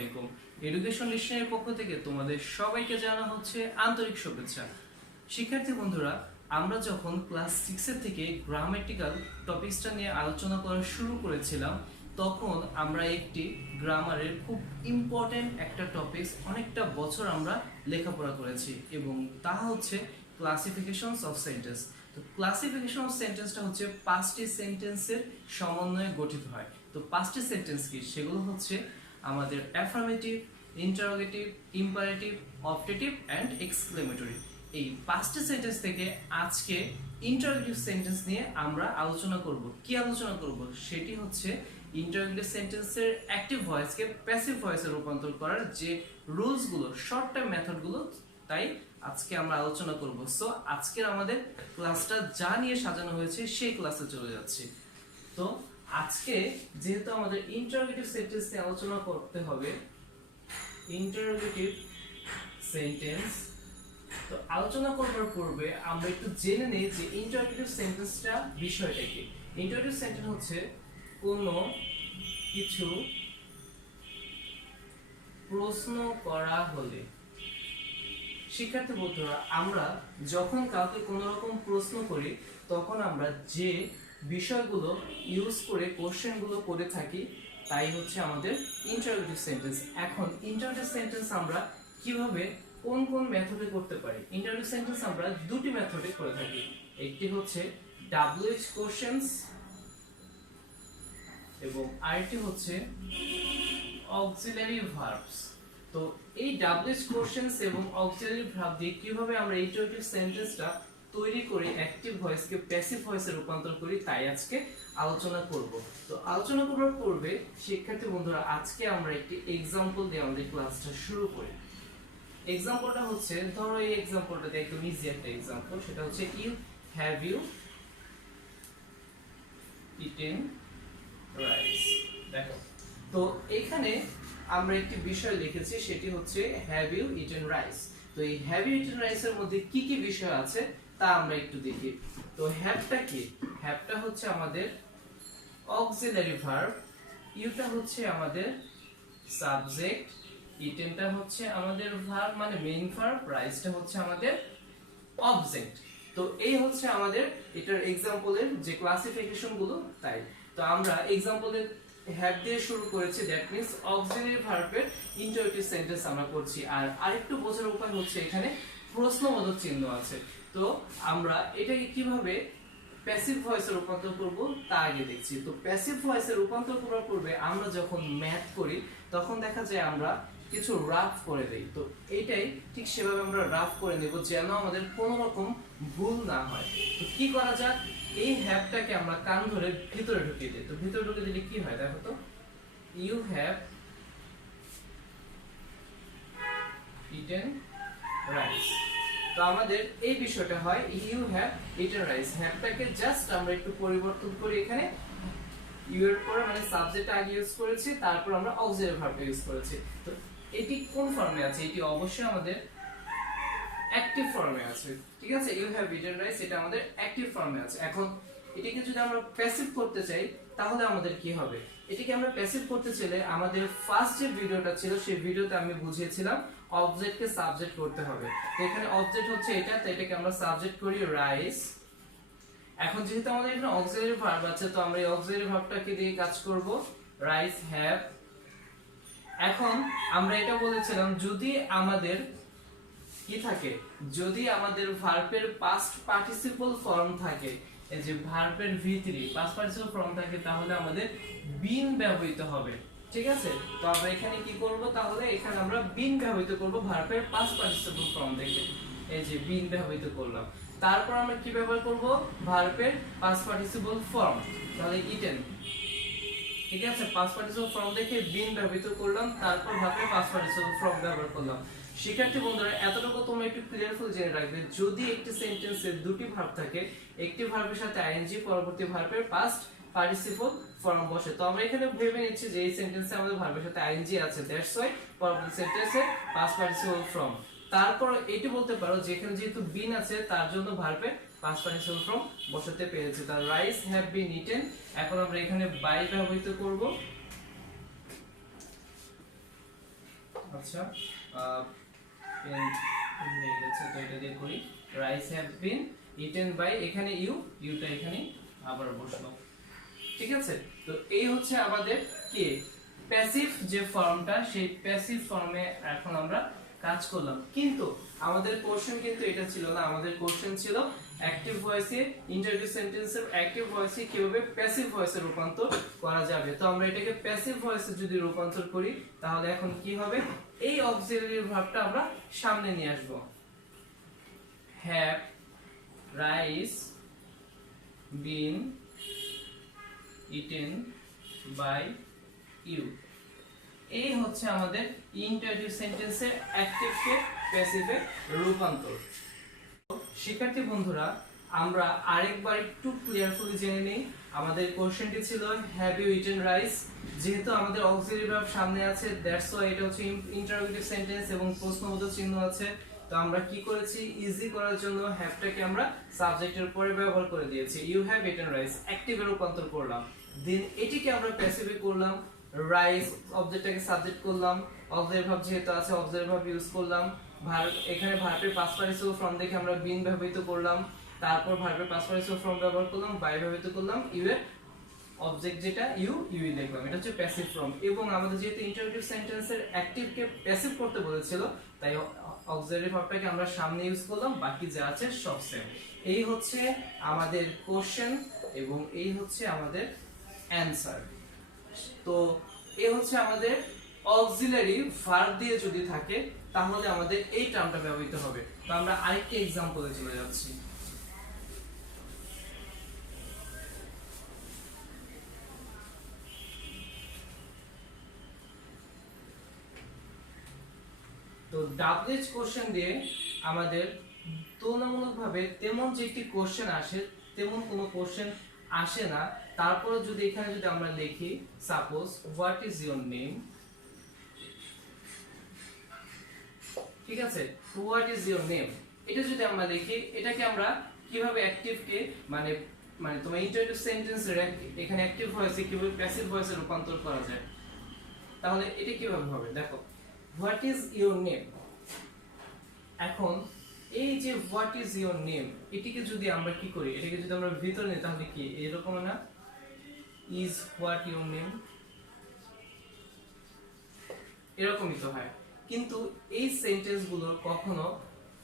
আলাইকুম। এডুকেশন ডিকশনারির পক্ষ থেকে তোমাদের সবাইকে জানা হচ্ছে আন্তরিক শুভেচ্ছা। শিক্ষার্থী বন্ধুরা, আমরা যখন ক্লাস 6 এর থেকে গ্রামাটিক্যাল টপিকসটা নিয়ে আলোচনা করা শুরু করেছিলাম, তখন আমরা একটি গ্রামারের খুব ইম্পর্টেন্ট একটা টপিকস অনেকটা বছর আমরা লেখাপড়া করেছি, এবং তা হচ্ছে ক্লাসিফিকেশনস অফ সেন্টেন্স। তো ক্লাসিফিকেশন অফ সেন্টেন্সটা হচ্ছে 5টি সেন্টেন্সের সমন্বয়ে গঠিত হয়। তো 5টি সেন্টেন্স কি? সেগুলো হচ্ছে আমাদের affirmative, interrogative, imperative, optative and exclamatory. এই 5টি সেন্টেন্স থেকে আজকে ইন্টারোগেটিভ সেন্টেন্স নিয়ে আমরা আলোচনা করব। কি আলোচনা করব? সেটি হচ্ছে ইন্টারোগেটিভ সেন্টেন্সের অ্যাক্টিভ ভয়েসকে প্যাসিভ ভয়েসে রূপান্তর করার যে রুলসগুলো, শর্ট টার্ম মেথডগুলো, তাই আজকে আমরা আলোচনা করব। সো আজকের আমাদের ক্লাসটা যা নিয়ে সাজানো হয়েছে সেই ক্লাসে চলে যাচ্ছি। তো আজকে যেহেতু আমাদের ইন্টারোগেটিভ সেন্টেন্স নিয়ে আলোচনা করতে হবে, ইন্টারোগেটিভ সেন্টেন্স, তো আলোচনা করবার পূর্বে আমরা একটু জেনে নেই যে ইন্টারোগেটিভ সেন্টেন্সটা বিষয়টা কি। ইন্টারোগেটিভ সেন্টেন্স হচ্ছে কোনো কিছু প্রশ্ন করা হলে। শিক্ষার্থী বন্ধুরা, আমরা যখন কাউকে কোনো রকম প্রশ্ন করি, তখন আমরা যে বিষয়গুলো ইউজ করে কোশ্চেনগুলো করে থাকি, তাই হচ্ছে আমাদের ইন্টারোগেটিভ সেন্টেন্স। এখন ইন্টারোগেটিভ সেন্টেন্স আমরা কিভাবে কোন কোন মেথডে করতে পারি? ইন্টারোগেটিভ সেন্টেন্স আমরা দুটি মেথডে করে থাকি। একটি হচ্ছে WH কোশ্চেনস এবং আরেকটি হচ্ছে অক্সিলারি ভার্বস। তো এই WH কোশ্চেনস এবং অক্সিলারি ভার্ব দিয়ে কিভাবে আমরা ইন্টারোগেটিভ সেন্টেন্সটা তৈরি করে অ্যাক্টিভ ভয়েসকে প্যাসিভ ভয়েসে রূপান্তর করি, তাই আজকে আলোচনা করব। তো আলোচনা করার পূর্বে শিক্ষার্থী বন্ধুরা, আজকে আমরা একটি এক্সাম্পল দিয়ে আমাদের ক্লাসটা শুরু করি। এক্সাম্পলটা হচ্ছে, ধরো এই এক্সাম্পলটা একদম ইজি একটা এক্সাম্পল, সেটা হচ্ছে হ্যাভ ইউ ইটেন রাইস। দেখো, তো এখানে আমরা একটি বিষয় লিখেছি, সেটি হচ্ছে হ্যাভ ইউ ইটেন রাইস। তো এই হ্যাভ ইউ ইটেন রাইস এর মধ্যে কি কি বিষয় আছে তা আমরা একটু দেখি। তো হ্যাভটা কি? হ্যাভটা হচ্ছে আমাদের অক্সিলারি ভার্ব, ইউটা হচ্ছে আমাদের সাবজেক্ট, ইটেনটা হচ্ছে আমাদের ভার্ব মানে মেইন ভার্ব, রাইসটা হচ্ছে আমাদের অবজেক্ট। তো এই হচ্ছে আমাদের এটার এক্সাম্পলের যে ক্লাসিফিকেশন গুলো। তাই তো আমরা এক্সাম্পলের হ্যাভ দিয়ে শুরু করেছি, দ্যাট মিন্স অক্সিলারি ভার্বের ইন্টারোগেটিভ সেন্টেন্স আমরা করছি। আর আরেকটু বোঝার উপায় হচ্ছে এখানে প্রশ্নবোধক চিহ্ন আছে। তো আমরা এটাকে কিভাবে প্যাসিভ ভয়েসে রূপান্তর করব তা আগে দেখছি। তো প্যাসিভ ভয়েসে রূপান্তর করার পূর্বে আমরা যখন ম্যাথ করি, তখন দেখা যায় আমরা কিছু রাফ করে দেই। তো এইটাই ঠিক সেভাবে আমরা রাফ করে নেব, যেন আমাদের কোনো রকম ভুল না হয়। তো কি করা যাক? এই হ্যাভটাকে আমরা কান ধরে ভিতরে ঢুকিয়ে দিই। তো ভিতরে ঢুকিয়ে দিলে কি হয় দেখো তো, ইউ হ্যাভ ইটেন রাইস। তো আমাদের এই বিষয়টা হয় ইউ হ্যাভ ইটেন রাইস। হ্যাভটাকে জাস্ট আমরা একটু পরিবর্তন করি, এখানে ইউ এর পরে মানে সাবজেক্ট আগে ইউজ করেছি, তারপর আমরা অক্সিলারি ভার্বটা ইউজ করেছি। তো এটি কোন ফর্মে আছে? এটি অবশ্যই আমাদের অ্যাক্টিভ ফর্মে আছে। ঠিক আছে, ইউ হ্যাভ ইটেন রাইস এটা আমাদের অ্যাক্টিভ ফর্মে আছে। এখন এটাকে যদি আমরা প্যাসিভ করতে চাই, তাহলে আমাদের কি হবে? এটাকে আমরা প্যাসিভ করতে চাইলে আমাদের ফার্স্ট যে ভিডিওটা ছিল, সেই ভিডিওতে আমি বুঝিয়েছিলাম অবজেক্টকে সাবজেক্ট করতে হবে। তো এখানে অবজেক্ট হচ্ছে এটা, তো এটাকে আমরা সাবজেক্ট করি রাইস। এখন যেহেতু আমাদের এখানে অক্সিলারি ভার্ব আছে, তো আমরা এই অক্সিলারি ভার্বটাকে দিয়ে কাজ করব, রাইস হ্যাভ। এখন আমরা এটা বলেছিলাম, যদি আমাদের কি থাকে, যদি আমাদের ভার্বের পাস্ট পার্টিসিপল ফর্ম থাকে, এই যে ভার্বের V3 পাস্ট পার্টিসিপল ফর্ম থাকে, তাহলে আমাদের বিন ব্যবহৃত হবে। ঠিক আছে, তো আমরা এখানে কি করব? তাহলে এখানে আমরা বিন ব্যবহৃত করব ভার্বের পাস্ট পার্টিসিপল ফর্ম দেখে। এই যে বিন ব্যবহৃত করলাম, তারপর আমরা কি ব্যবহার করব? ভার্বের পাস্ট পার্টিসিপল ফর্ম, তাহলে ইটেন। ঠিক আছে, পাস্ট পার্টিসিপল ফর্ম দেখে বিন ব্যবহৃত করলাম, তারপর ভার্বের পাস্ট পার্টিসিপল ফর্ম ব্যবহার করলাম। শিক্ষার্থী বন্ধুরা, এতটুকু তোমরা একটু ক্লিয়ারফুল জেনে রাখবে, যদি একটি সেন্টেন্সে দুটি ভার্ব থাকে, একটি ভার্বের সাথে আইএনজি, পরবর্তী ভার্বের পাস্ট পার্টিসিপল ফর্ম বসে। তো আমরা এখানে ভেবে নিচ্ছি যে এই সেন্টেন্সে আমাদের ভার্বের সাথে আইএনজি আছে, দ্যাটস ওয়াই পরবর্তী সেন্টেন্সে পাস্ট পার্টিসিপল ফর্ম। তারপর এটি বলতে পারো যে এখানে যেহেতু বিন আছে, তার জন্য ভার্বের পাস্ট পার্টিসিপল ফর্ম বসাতে পেরেছি। তার রাইস হ্যাভ বিন ইটেন। এখন আমরা এখানে বাই ব্যবহৃত করব, আচ্ছা পেন হয়ে গেছে, তো এটা দিয়ে করি। Rice have been eaten by, এখানে ইউটা এখানে আবার বসলো। ঠিক আছে, তো এই হচ্ছে আমাদের কি প্যাসিভ যে ফর্মটা, সেই প্যাসিভ ফর্মে এখন আমরা কাজ করলাম। কিন্তু আমাদের কোশ্চেন কিন্তু এটা ছিল না, আমাদের কোশ্চেন ছিল অ্যাক্টিভ ভয়েসে ইন্টারভিউ সেন্টেন্সের অ্যাক্টিভ ভয়েসে কিভাবে প্যাসিভ ভয়েসে রূপান্তর করা যাবে। তো আমরা এটাকে প্যাসিভ ভয়েসে যদি রূপান্তর করি তাহলে এখন কি হবে, এই অক্সিলারি ভার্বটা আমরা সামনে নিয়ে আসব। Have rice been eaten by you, এই হচ্ছে আমাদের ইন্টারভিউ সেন্টেন্সের অ্যাক্টিভ কে প্যাসিভে রূপান্তর। শিক্ষার্থী বন্ধুরা, আমরা আরেকবার একটু ক্লিয়ারফুলি জেনে নেই। আমাদের কোশ্চেনটি ছিল হ্যাভ ইউ ইটেন রাইস, যেহেতু আমাদের অক্সিলারি ভার্ব সামনে আছে দ্যাটস ওয়াই এটা হচ্ছে ইন্টারোগেটিভ সেন্টেন্স এবং প্রশ্নবোধক চিহ্ন আছে। তো আমরা কি করেছি, ইজি করার জন্য হ্যাভটাকে আমরা সাবজেক্টের পরে ব্যবহার করে দিয়েছি। ইউ হ্যাভ ইটেন রাইস অ্যাক্টিভে রূপান্তর করলাম, দেন এটিকে আমরা প্যাসিভে করলাম। রাইস অবজেক্টটাকে সাবজেক্ট করলাম, অক্সিলারি ভার্ব যেহেতু আছে অক্সিলারি ভার্ব ইউজ করলাম। ভার্ব এখানে ভার্বের পাস্ট পার্টিসিপল ফর্ম দেখে আমরা বিন ব্যবহৃত করলাম, তারপর ভার্বের পাস্ট পার্টিসিপল ফর্ম ব্যবহার করলাম, বাই ব্যবহৃত করলাম, ইউ এর অবজেক্ট যেটা ইউ দেখলাম, এটা হচ্ছে প্যাসিভ ফর্ম। এবং আমাদের যেহেতু ইন্টারোগেটিভ সেন্টেন্সের অ্যাক্টিভ কে প্যাসিভ করতে বলেছিল, তাই অক্সিলারি ভার্বটাকে আমরা সামনে ইউজ করলাম, বাকি যা আছে সব সেম। এই হচ্ছে আমাদের কোশ্চেন এবং এই হচ্ছে আমাদের অ্যানসার। তো এই হচ্ছে আমাদের অক্সিলারি ভার্ব দিয়ে যদি থাকে তাহলে আমাদের এই টার্মটা ব্যবহৃত হবে। তো আমরা আরেকটা एग्जांपले চলে যাচ্ছি। তো ডাবলএইচ কোশ্চেন দিয়ে আমাদের তুলনামূলকভাবে তেমন যে একটি কোশ্চেন আসে তেমন কোনো কোশ্চেন আসে না। তারপরে যদি এখানে যদি আমরা লিখি suppose what is your name, ঠিক আছে, হোয়াট ইজ ইওর নেম, এটা যদি আমরা লিখি এটাকে আমরা কিভাবে অ্যাক্টিভ কে মানে তোমার ইন্টারোগেটিভ সেন্টেন্স এখানে অ্যাক্টিভ ভয়েসে কিভাবে প্যাসিভ ভয়েসে রূপান্তর করা যায়, তাহলে এটা কিভাবে হবে দেখো। হোয়াট ইজ ইওর নেম, এখন এই যে হোয়াট ইজ ইওর নেম এটিকে যদি আমরা কি করি, এটাকে যদি আমরা ভিতরে নিই তাহলে কি এরকম না, ইজ হোয়াট ইওর নেম, এরকমই তো হয়। কিন্তু এই সেন্টেন্স গুলো কখনো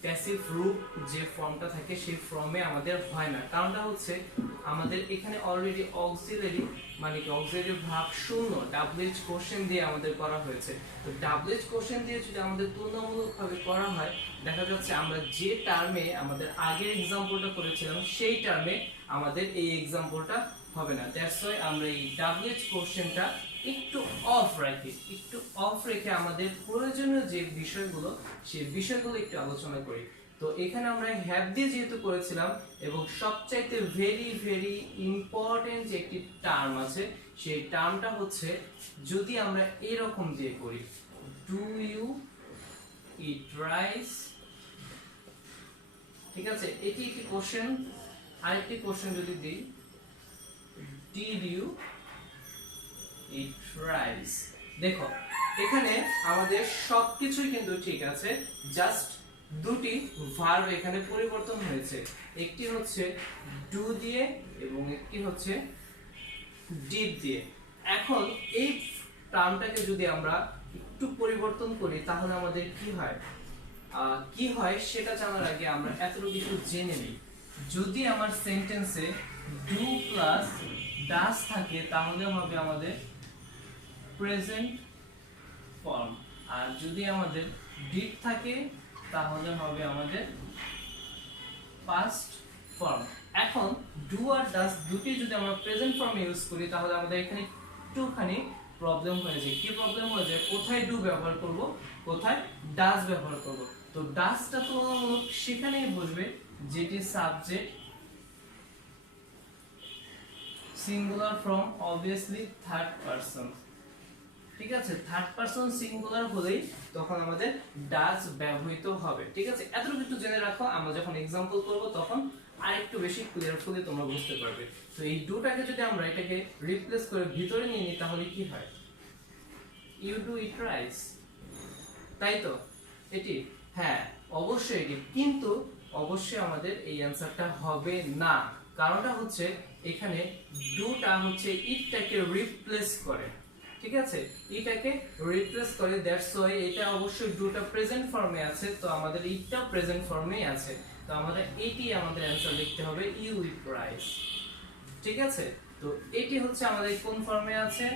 প্যাসিভ রূপ যে ফর্মটা থাকে সেই ফর্মে আমাদের হয় না। কারণটা হচ্ছে আমাদের এখানে অলরেডি অক্সিলারি মানে কি অক্সিলারি ভার্ব শূন্য ডাবলএইচ কোশ্চেন দিয়ে আমাদের করা হয়েছে। তো ডাবলএইচ কোশ্চেন দিয়ে যদি আমাদের তুলনামূলকভাবে করা হয় দেখা যাচ্ছে আমরা যে টার্মে আমাদের আগের एग्जांपलটা করেছিলাম সেই টার্মে আমাদের এই एग्जांपलটা হবে না। দ্যাটস ওয়াই আমরা এই ডাবলএইচ কোশ্চেনটা একটু অফ রাখি, একটু অফ রেখে আমাদের প্রয়োজনীয় যে বিষয়গুলো সেই বিষয়গুলো একটু আলোচনা করি। তো এখানে আমরা হ্যাভ দিয়ে যেহেতু করেছিলাম এবং সবচাইতে ভেরি ভেরি ইম্পর্টেন্ট যে একটি টার্ম আছে সেই টার্মটা হচ্ছে যদি আমরা এরকম দিয়ে করি ডু ইউ ইট রাইস, ঠিক আছে, এটি একটি কোশ্চেন। আরেকটি কোশ্চেন যদি দিই ডিড ইউ ইট রাইস, দেখো এখানে আমাদের সবকিছুই কিন্তু ঠিক আছে, জাস্ট দুটি ভার্ব এখানে পরিবর্তন হয়েছে, একটি হচ্ছে ডু দিয়ে এবং একটি হচ্ছে ডিড দিয়ে। এখন এই টার্মটাকে যদি আমরা একটু পরিবর্তন করি তাহলে আমাদের কি হয় সেটা জানার আগে আমরা এতটুকু কিছু জেনে নিই। যদি আমার সেন্টেন্সে ডু প্লাস ডাস থাকে তাহলে হবে আমাদের প্রেজেন্ট ফর্ম, আর যদি আমাদের ডিড থাকে তাহলে হবে আমাদের পাস্ট ফর্ম। এখন ডু আর ডাস দুটি যদি আমরা প্রেজেন্ট ফর্মে ইউজ করি তাহলে আমাদের এখানে একটুখানি প্রবলেম হয়ে যায়। কি প্রবলেম হয়ে যায়, কোথায় ডু ব্যবহার করব কোথায় ডাস ব্যবহার করব। তো ডাসটা তুলনামূলক সেখানেই বসবে যেটি subject singular form obviously third person, ঠিক আছে, থার্ড পারসন সিঙ্গুলার হলেই তখন আমাদের ডাজ ব্যবহৃত হবে। ঠিক আছে, এতটুকু একটু জেনে রাখো, আমরা যখন एग्जांपल করব তখন আরেকটু বেশি ক্লিয়ারফুলি তোমরা বুঝতে পারবে। তো এই ডুটাকে যদি আমরা এটাকে রিপ্লেস করে ভিতরে নিয়ে নিই তাহলে কি হয়, ইউ ডু ইট রাইস, তাই তো? এটি হ্যাঁ অবশ্যই এটি, কিন্তু অবশ্যই আমাদের এই অ্যান্সারটা হবে না। কারণটা হচ্ছে এখানে ডুটা হচ্ছে ইটটাকে রিপ্লেস করে, ঠিক আছে, এটাকে রিপ্লেস করে, দ্যাটস ওয়াই এটা অবশ্যই ডুটা প্রেজেন্ট ফর্মে আছে, তো আমাদের ইটটাও প্রেজেন্ট ফর্মেই আছে, তো আমাদের এটি আমাদের অ্যান্সার লিখতে হবে ইউ উইথ রাইস, ঠিক আছে। তো এটি হচ্ছে আমাদের কোন ফর্মে আছে,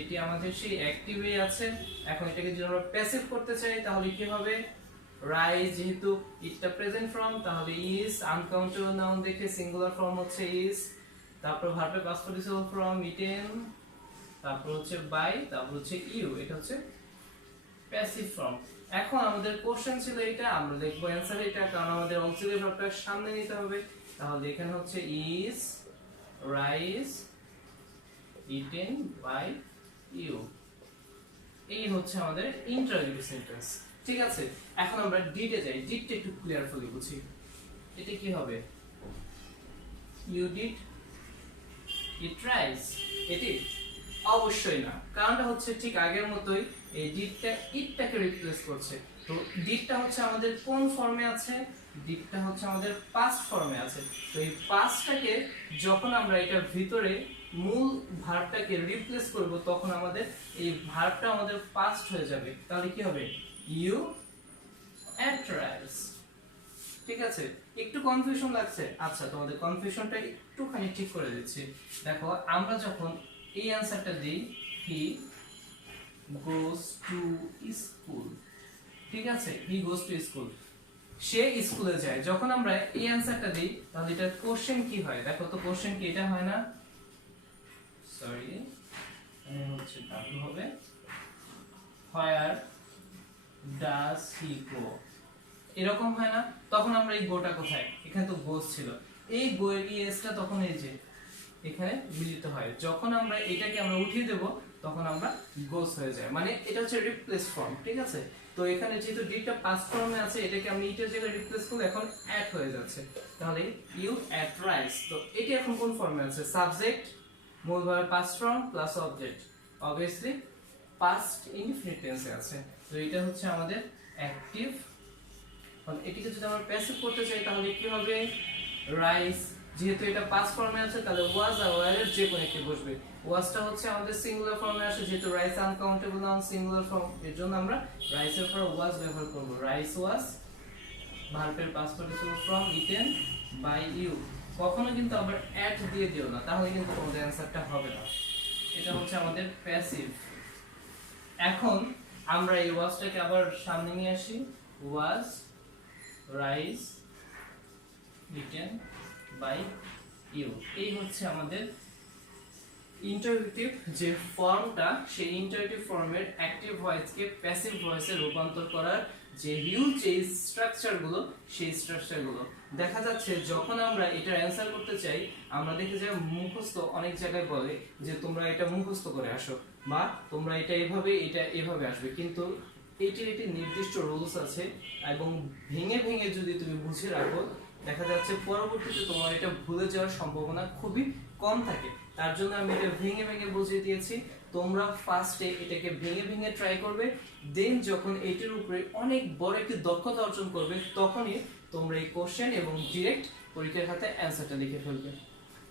এটি আমাদের সেই অ্যাক্টিভে আছে। এখন এটাকে যদি আমরা প্যাসিভ করতে চাই তাহলে কি হবে, রাইজ যেহেতু ইটটা প্রেজেন্ট ফর্ম তাহলে ইজ, আনকাউন্টেবল নাউন দেখে সিঙ্গুলার ফর্ম হচ্ছে ইজ, তারপর ভার্বের পাস্ট পার্টিসিপল ফর্ম ইটেন, তারপর হচ্ছে বাই, তারপর হচ্ছে ইউ, এটা হচ্ছে প্যাসিভ ফর্ম। এখন আমাদের কোশ্চেন ছিল এটা, আমরা লিখবো অ্যানসার এটা, কারণ আমাদের অক্সিলারি ভার্বটা সামনে নিতে হবে। তাহলে এখানে হচ্ছে is rice eaten by you, এই হচ্ছে আমাদের ইন্টারোগেটিভ সেন্টেন্স, ঠিক আছে। এখন আমরা ডিডে যাই, ডিডটা একটু ক্লিয়ারফুলি বুঝি। এটা কি হবে, ইউ ডিড ইট রাইস, এটি অবশ্যই না, কারণটা হচ্ছে ঠিক আগের মতোই, এই ডিডটা ইটটাকে রিপ্লেস করছে। তো ডিডটা হচ্ছে আমাদের কোন ফর্মে আছে, ডিডটা হচ্ছে আমাদের পাস্ট ফর্মে আছে। তো এই পাস্টটাকে যখন আমরা এটার ভিতরে মূল ভার্বটাকে রিপ্লেস করব তখন আমাদের এই ভার্বটা আমাদের পাস্ট হয়ে যাবে, তাহলে কি হবে, ইউ এট রাইস, ঠিক আছে। একটু কনফিউশন লাগছে, আচ্ছা তোমাদের কনফিউশনটা একটুখানি ঠিক করে দিচ্ছি। দেখো আমরা যখন এই অ্যানসারটা দিই, হি গোস টু স্কুল, ঠিক আছে, হি গোস টু স্কুল, সে স্কুলে যায়। যখন আমরা এই অ্যানসারটা দিই তাহলে এটা কোশ্চেন কি হয়, দেখো তো কোশ্চেন কি এটা হয় না, সরি হচ্ছে ডাব্লু হবে, হোয়ার ডাজ হি গো, এরকম হয় না। তখন আমরা এই গোটা কোথায়, এখানে তো গোস ছিল, এই গো এর ইএসটা তখন এই যে এখানে মিলিত হয়, যখন আমরা এটাকে আমরা উঠিয়ে দেব তখন আমরা গোস হয়ে যায়, মানে এটা হচ্ছে রিপ্লেস ফর্ম, ঠিক আছে। তো এখানে যেহেতু ডিটা পাস্ট ফর্মে আছে, এটাকে আমি ইটের জায়গায় রিপ্লেস করলে এখন অ্যাট হয়ে যাচ্ছে, তাহলে ইউ অ্যাট রাইস। তো এটি এখন কোন ফর্মে আছে, সাবজেক্ট মূল verb past form plus object, obviously past indefinite টেন্সে আছে। তো এটা হচ্ছে আমাদের অ্যাক্টিভ। এটিকে যদি আমরা প্যাসিভ করতে চাই তাহলে কি হবে, রাইস, যেহেতু এটা পাস্ট ফর্মে আছে তাহলে ওয়াজ আর ওয়ার এর যে কোনো একটি বসবে। ওয়াজটা হচ্ছে আমাদের সিঙ্গুলার ফর্মে আসে, যেহেতু rice uncountable noun singular form, এর জন্য আমরা রাইসের পর ওয়াজ ব্যবহার করব, রাইস ওয়াজ, ভার্বের past participle form eaten by you. কখনো কিন্তু আবার অ্যাট দিয়ে দিও না, তাহলে কিন্তু তোমাদের অ্যানসারটা হবে না। এটা হচ্ছে আমাদের প্যাসিভ। এখন আমরা এই ওয়াজটাকে আবার সামনে নিয়ে আসি, ওয়াজ রাইস ইটেন বাই ইউ, এই হচ্ছে আমাদের ইন্টারোগেটিভ যে ফর্মটা, সেই ইন্টারোগেটিভ ফর্মের অ্যাক্টিভ ভয়েসকে প্যাসিভ ভয়েসে রূপান্তর করার যে হিউজ যে স্ট্রাকচারগুলো, সেই স্ট্রাকচারগুলো দেখা যাচ্ছে যখন আমরা এটা অ্যানসার করতে চাই। আমরা দেখে যাই মুখস্থ অনেক জায়গায় বলে যে তোমরা এটা মুখস্থ করে আসো, বা তোমরা এটা এভাবে আসবে, কিন্তু এটির একটি নির্দিষ্ট রুলস আছে, এবং ভেঙে ভেঙে যদি তুমি বুঝে রাখো দেখা যাচ্ছে পরবর্তীতে তোমার এটা ভুলে যাওয়ার সম্ভাবনা খুবই কম থাকে। তার জন্য আমি এটা ভেঙে ভেঙে বুঝিয়ে দিয়েছি, তোমরা ফার্স্টে এটাকে ভেঙে ভেঙে ট্রাই করবে, দেন যখন এটির উপরে অনেক বড় একটি দক্ষতা অর্জন করবে তখনই তোমরা এই কোশ্চেন এবং ডিরেক্ট পরীক্ষার খাতায় অ্যানসারটা লিখে ফেলবে,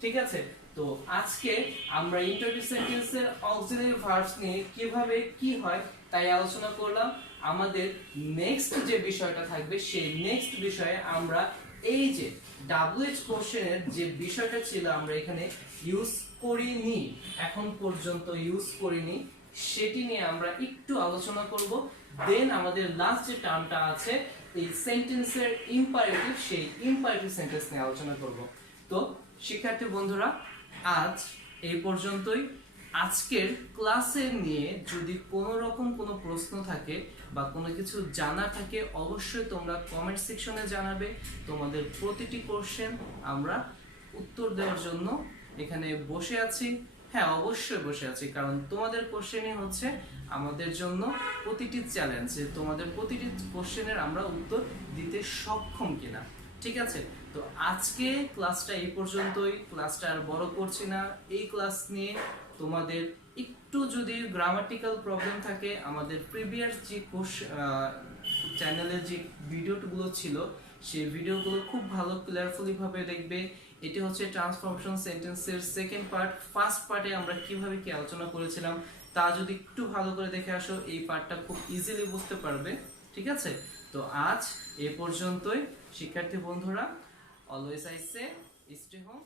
ঠিক আছে। তো আজকে আমরা ইন্টারোগেটিভ সেন্টেন্সের অক্সিলারি ভার্বস নিয়ে কিভাবে কি হয় তাই আলোচনা করলাম। আমাদের নেক্সট যে বিষয়টা থাকবে সেই নেক্সট বিষয়ে আমরা এই যে WH কোশ্চেনের যে বিষয়টা ছিল আমরা এখানে ইউজ করিনি, এখন পর্যন্ত ইউজ করিনি, সেটি নিয়ে আমরা একটু আলোচনা করব। দেন আমাদের লাস্ট যে টার্মটা আছে এই সেন্টেন্সের ইম্পারেটিভ, সেই ইম্পারেটিভ সেন্টেন্স নিয়ে আলোচনা করব। তো শিক্ষার্থী বন্ধুরা, আজ এই পর্যন্তই। আজকের ক্লাসে নিয়ে যদি কোনো রকম কোনো প্রশ্ন থাকে বা কোনো কিছু জানা থাকে অবশ্যই তোমরা কমেন্ট সেকশনে জানাবে। তোমাদের প্রতিটি কোশ্চেন আমরা উত্তর দেওয়ার জন্য এখানে বসে আছি। হ্যাঁ, অবশ্যই বসে আছি, কারণ তোমাদের কোশ্চেনই হচ্ছে আমাদের জন্য প্রতিটি চ্যালেঞ্জ, যে তোমাদের প্রতিটি কোশ্চেনের আমরা উত্তর দিতে সক্ষম কিনা, ঠিক আছে। তো আজকে ক্লাসটা এই পর্যন্তই, ক্লাসটা আর বড় করছি না। এই ক্লাস নিয়ে তোমাদের একটু যদি গ্রামাটিক্যাল প্রবলেম থাকে আমাদের প্রিভিয়াস যে চ্যানেলের যে ভিডিওগুলো ছিল সেই ভিডিওগুলো খুব ভালো ক্লিয়ারফুলি ভাবে দেখবে। এটি হচ্ছে ট্রান্সফরমেশন সেন্টেন্সের সেকেন্ড পার্ট। ফার্স্ট পার্টে আমরা কিভাবে কি আলোচনা করেছিলাম তা যদি একটু ভালো করে দেখে আসো এই পার্টটা খুব ইজিলি বুঝতে পারবে। ঠিক আছে, তো আজ এ পর্যন্তই শিক্ষার্থী বন্ধুরা। Always I say stay home.